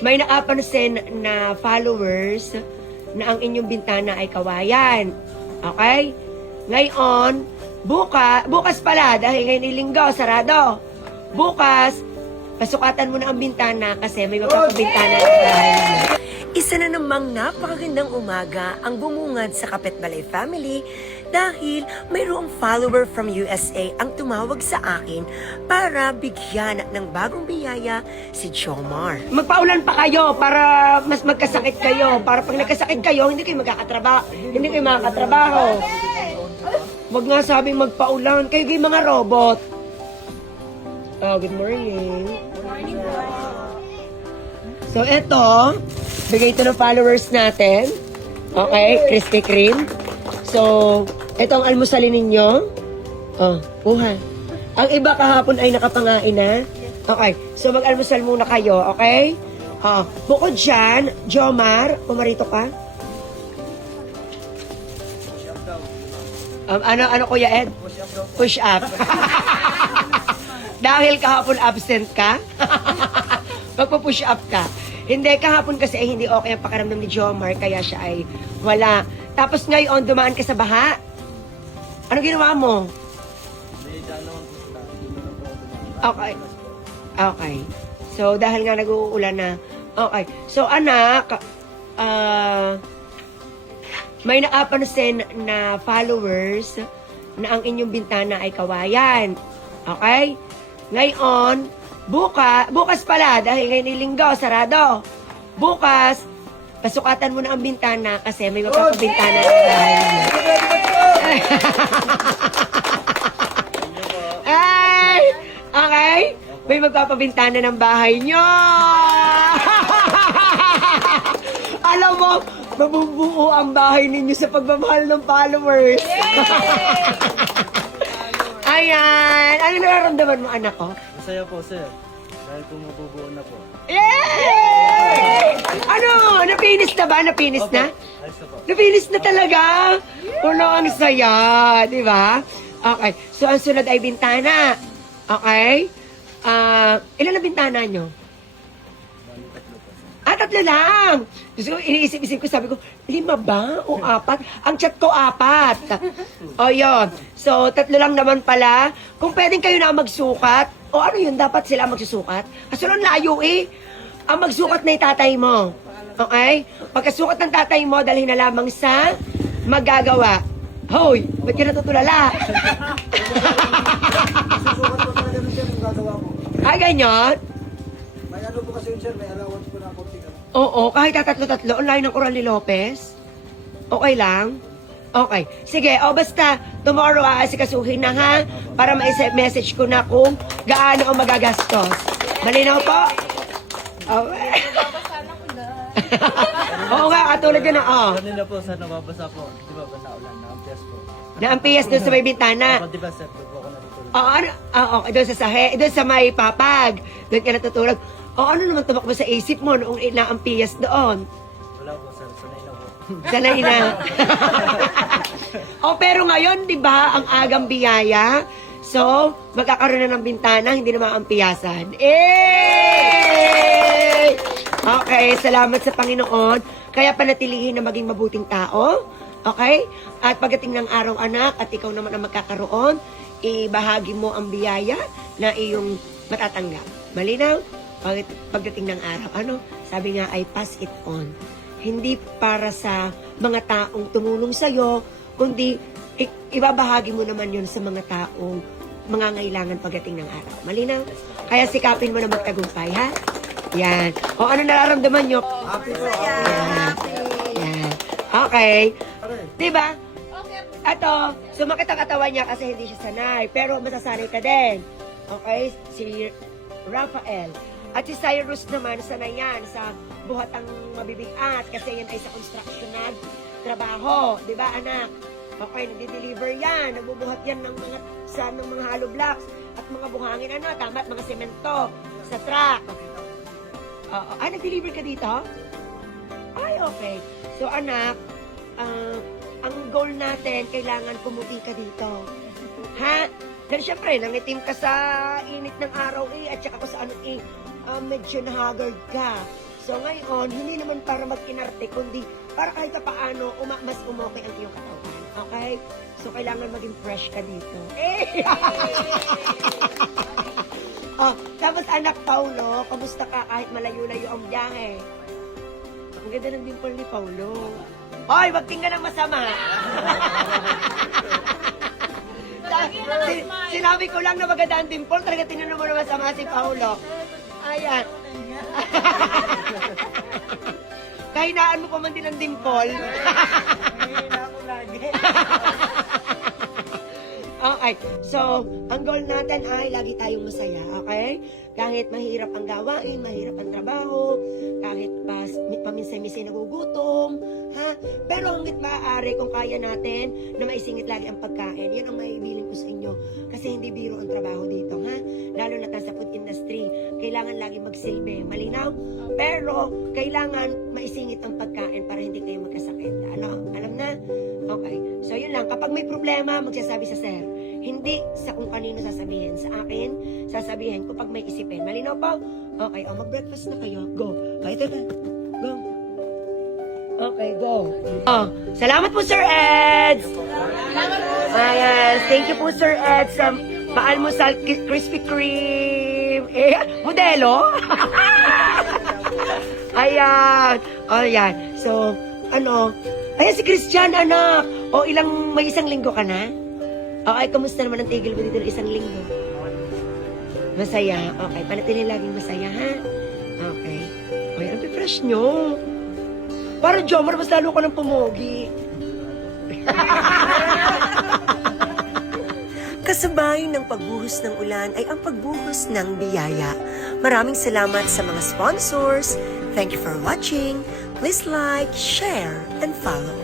may nakapansin na followers na ang inyong bintana ay kawayan. Okay? Ngayon, bukas pala, dahil ngayon ay linggo, sarado. Bukas, pasukatan mo na ang bintana kasi may magpapabintana na bahay mo. Isa na namang napakagandang umaga ang bumungad sa Kapitbalay family dahil mayroong follower from USA ang tumawag sa akin para bigyan ng bagong biyaya si Jomar. Magpaulan pa kayo para mas magkasakit kayo. Para pag nagkasakit kayo, hindi kayo makakatrabaho. Wag nga sabing magpaulan. Kayo kayo mga robot. Oh, good morning. Good morning po. So, eto, bigay ito ng followers natin. Okay, Krispy Kreme. So, ito ang almusalin ninyo. Oh, kuha. Ang iba kahapon ay nakapangain na. Okay, so mag-almusal muna kayo, okay? Bukod dyan, Jomar, pumarito ka. Ano Kuya Ed? Push up. Dahil kahapon absent ka, magpo-push up ka. Hindi, kahapon kasi ay hindi okay ang pakiramdam ni Jomar, kaya siya ay wala. Tapos ngayon, dumaan ka sa baha. Ano ginawa mo? Okay. Okay. So, dahil nga nag-uulan na. Okay. So, anak, may nakapansin na followers na ang inyong bintana ay kawayan. Okay? Ngayon, bukas pala, dahil ngayon ay linggo, sarado. Bukas, pasukatan mo na ang bintana kasi may magpapabintana na bahay mo. Ay! Okay? May magpapabintana ng bahay nyo! Alam mo, mabubuo ang bahay ninyo sa pagmamahal ng followers. Ayan! Ano nararamdaman mo, anak ko? Masaya po, sir. Dahil po mabubuo na po. Yay! Ano? Napinis na ba? Napinis na? Ayos na po. Napinis na talaga? Puno ang saya, di ba? Okay. So, ang sunod ay bintana. Okay? Ilan ang bintana nyo? Tatlo lang. So, iniisip-isip ko, sabi ko, 5 ba? O 4? Ang chat ko 4. O, yun. So, 3 lang naman pala. Kung pwedeng kayo na magsukat, o ano yun, dapat sila magsusukat? Kasi nun layo eh. Ang magsukat na yung tatay mo. Okay? Pagkasukat ng tatay mo, dalhin na lamang sa magagawa. Hoy, ba't ka natutulala? Susukat po talaga nun, sir, yung gagawa ko. Ay, ganyan? May ano po kasi yun, sir, may allowance po na konting ano. Oo, kahit tatlo-tatlo, online ng Coral ni Lopez. Okay lang? Okay. Sige, basta, tomorrow aasikasuhin na ha, para ma-message ko na kung gaano ang magagastos. Malinaw po? Okay. Oo nga, katulad yun na, Kanina po, sir, nababasa po. Di ba, naulan, na-ampias po. Naampias doon sa may bintana. Di ba, sir, doon po ako natutulog. Okay, doon sa doon sa may papag. Doon ka natutulog. Ano naman tumakbo sa isip mo noong naampias doon? Wala po, sir, sanay na po. Sanay na. Pero ngayon, di ba, ang agang biyaya. So, magkakaroon na ng bintana, hindi na maampiyasan. Okay, salamat sa Panginoon. Kaya panatilihin na maging mabuting tao. Okay? At pagdating ng araw, anak, at ikaw naman ang magkakaroon, ibahagi mo ang biyaya na iyong matatanggap. Malinaw? Pagdating ng araw, sabi nga ay pass it on. Hindi para sa mga taong tumulong sa'yo, kundi ibabahagi mo naman yun sa mga taong mangangailangan pagdating ng araw. Malinaw? Kaya sikapin mo na magtagumpay, ha? Yan. Ano nararamdaman nyo? Happy po. Yan. Yan. Okay. Diba? Ato, sumakit ang katawan niya kasi hindi siya sanay. Pero masasanay ka din. Okay? Si Rafael. At si Cyrus naman, sanay yan sa buhat ang mabibigat kasi yan ay sa construction na trabaho. Diba, anak? Okay, nagde-deliver yan. Nagbubuhat yan ng mga hollow blocks at mga buhangin. Tama, at mga semento sa truck. Nag-deliver ka dito? Ay, okay. So, anak, ang goal natin, kailangan pumuti ka dito. Ha? Dahil syempre, nangitim ka sa init ng araw at saka kung saan medyo nahagard ka. So ngayon, hindi naman para mag-inarte, kundi para kahit pa paano, mas umokay ang iyong katawan. Okay? So kailangan maging fresh ka dito. Eh! Oh, tapos anak Paulo, kamusta ka kahit malayo-layo ang biyahe? Ang ganda ng dimple ni Paulo. Hoy, magtingga ng masama. Sinabi ko lang na maganda ang dimple, talaga tinanong mo na masama si Paulo. Ayan. Kahinaan mo pa man din ang dimple. Hihina ako lagi. Okay, so, ang goal natin ay lagi tayong masaya, okay? Kahit mahirap ang gawain, mahirap ang trabaho, kahit paminsan-minsan nagugutom, ha? Pero hanggat maaari, kung kaya natin na maisingit lagi ang pagkain, yan ang maibiling ko sa inyo. Kasi hindi biro ang trabaho dito, ha? Lalo na tayo sa food industry, kailangan lagi magsilbi, malinaw? Pero, kailangan maisingit ang pagkain para hindi kayo magkasakit. Ano? Alam na? Okay. So, yun lang. Kapag may problema, magsasabi sa sir. Hindi sa kung kanino sasabihin. Sa akin, sasabihin ko pag may isipin. Malinaw po? Okay. O, mag-breakfast na kayo. Go. Okay, ito na. Go. Okay, go. Oh, salamat po, Sir Eds. Ayan. Thank you po, Sir Eds. Sa Paalmusal Krispy Kreme. Eh, modelo? Ayan. O, yan. So, ano, ayan si Christian, anak. O, may isang linggo ka na? Okay, kamusta naman ang tigil mo dito ng isang linggo? Masaya. Okay, panatili laging masaya, ha? Okay. O, yan, ang fresh nyo. Parang Jomar, mas lalo ka ng pumogi. Kasabay ng pagbuhos ng ulan ay ang pagbuhos ng biyaya. Maraming salamat sa mga sponsors. Thank you for watching. Please like, share, and follow.